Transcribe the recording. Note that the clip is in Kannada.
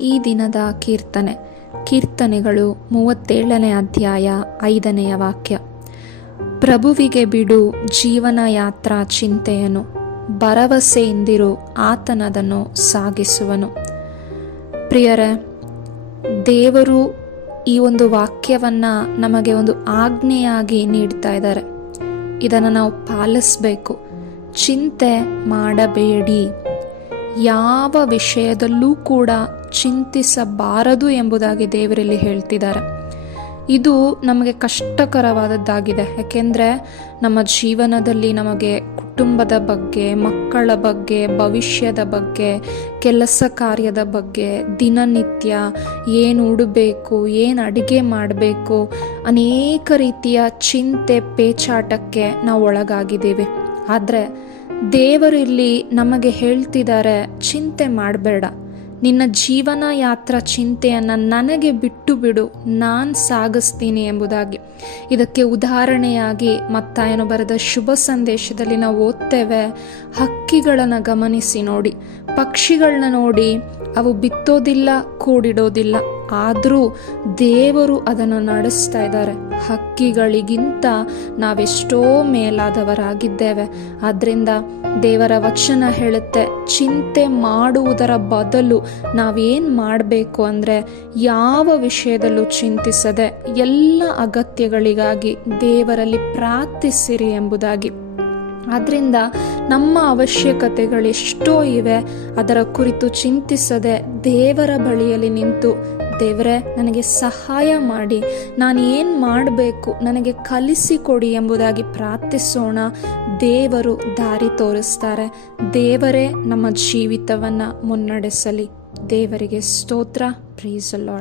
ಈ ದಿನದ ಕೀರ್ತನೆಗಳು 37ನೇ ಅಧ್ಯಾಯ 5ನೇ ವಾಕ್ಯ. ಪ್ರಭುವಿಗೆ ಬಿಡು ಜೀವನ ಯಾತ್ರಾ ಚಿಂತೆಯನು, ಭರವಸೆಯಿಂದಿರು ಆತನದನ್ನು ಸಾಗಿಸುವನು. ಪ್ರಿಯರೇ, ದೇವರು ಈ ಒಂದು ವಾಕ್ಯವನ್ನ ನಮಗೆ ಒಂದು ಆಜ್ಞೆಯಾಗಿ ನೀಡ್ತಾ ಇದ್ದಾರೆ. ಇದನ್ನು ನಾವು ಪಾಲಿಸಬೇಕು. ಚಿಂತೆ ಮಾಡಬೇಡಿ, ಯಾವ ವಿಷಯದಲ್ಲೂ ಕೂಡ ಚಿಂತಿಸಬಾರದು ಎಂಬುದಾಗಿ ದೇವರಲ್ಲಿ ಹೇಳ್ತಿದ್ದಾರೆ. ಇದು ನಮಗೆ ಕಷ್ಟಕರವಾದದ್ದಾಗಿದೆ. ಯಾಕೆಂದರೆ ನಮ್ಮ ಜೀವನದಲ್ಲಿ ನಮಗೆ ಕುಟುಂಬದ ಬಗ್ಗೆ, ಮಕ್ಕಳ ಬಗ್ಗೆ, ಭವಿಷ್ಯದ ಬಗ್ಗೆ, ಕೆಲಸ ಕಾರ್ಯದ ಬಗ್ಗೆ, ದಿನನಿತ್ಯ ಏನು ಉಡಬೇಕು, ಏನು ಅಡುಗೆ ಮಾಡಬೇಕು, ಅನೇಕ ರೀತಿಯ ಚಿಂತೆ ಪೇಚಾಟಕ್ಕೆ ನಾವು ಒಳಗಾಗಿದ್ದೀವಿ. ಆದರೆ ದೇವರು ಇಲ್ಲಿ ನಮಗೆ ಹೇಳ್ತಿದ್ದಾರೆ, ಚಿಂತೆ ಮಾಡಬೇಡ, ನಿನ್ನ ಜೀವನ ಯಾತ್ರಾ ಚಿಂತೆಯನ್ನು ನನಗೆ ಬಿಟ್ಟು ಬಿಡು, ನಾನು ಸಾಗಿಸ್ತೀನಿ ಎಂಬುದಾಗಿ. ಇದಕ್ಕೆ ಉದಾಹರಣೆಯಾಗಿ ಮತ್ತಾಯನು ಬರೆದ ಶುಭ ಸಂದೇಶದಲ್ಲಿ ನಾವು ಓದ್ತೇವೆ, ಹಕ್ಕಿಗಳನ್ನು ಗಮನಿಸಿ ನೋಡಿ, ಪಕ್ಷಿಗಳನ್ನ ನೋಡಿ, ಅವು ಬಿತ್ತೋದಿಲ್ಲ, ಕೂಡಿಡೋದಿಲ್ಲ, ಆದರೂ ದೇವರು ಅದನ್ನು ನಡೆಸ್ತಾ ಇದ್ದಾರೆ. ಹಕ್ಕಿಗಳಿಗಿಂತ ನಾವೆಷ್ಟೋ ಮೇಲಾದವರಾಗಿದ್ದೇವೆ. ಆದ್ದರಿಂದ ದೇವರ ವಚನ ಹೇಳುತ್ತೆ, ಚಿಂತೆ ಮಾಡುವುದರ ಬದಲು ನಾವೇನು ಮಾಡಬೇಕು ಅಂದರೆ, ಯಾವ ವಿಷಯದಲ್ಲೂ ಚಿಂತಿಸದೆ ಎಲ್ಲ ಅಗತ್ಯಗಳಿಗಾಗಿ ದೇವರಲ್ಲಿ ಪ್ರಾರ್ಥಿಸಿರಿ ಎಂಬುದಾಗಿ. ಆದ್ದರಿಂದ ನಮ್ಮ ಅವಶ್ಯಕತೆಗಳೆಷ್ಟೋ ಇವೆ, ಅದರ ಕುರಿತು ಚಿಂತಿಸದೆ ದೇವರ ಬಳಿಯಲ್ಲಿ ನಿಂತು, ದೇವರೇ ನನಗೆ ಸಹಾಯ ಮಾಡಿ, ನಾನು ಏನು ಮಾಡಬೇಕು ನನಗೆ ಕಲಿಸಿಕೊಡಿ ಎಂಬುದಾಗಿ ಪ್ರಾರ್ಥಿಸೋಣ. ದೇವರು ದಾರಿ ತೋರಿಸ್ತಾರೆ. ದೇವರೇ ನಮ್ಮ ಜೀವಿತವನ್ನು ಮುನ್ನಡೆಸಲಿ. ದೇವರಿಗೆ ಸ್ತೋತ್ರ. Praise the lord.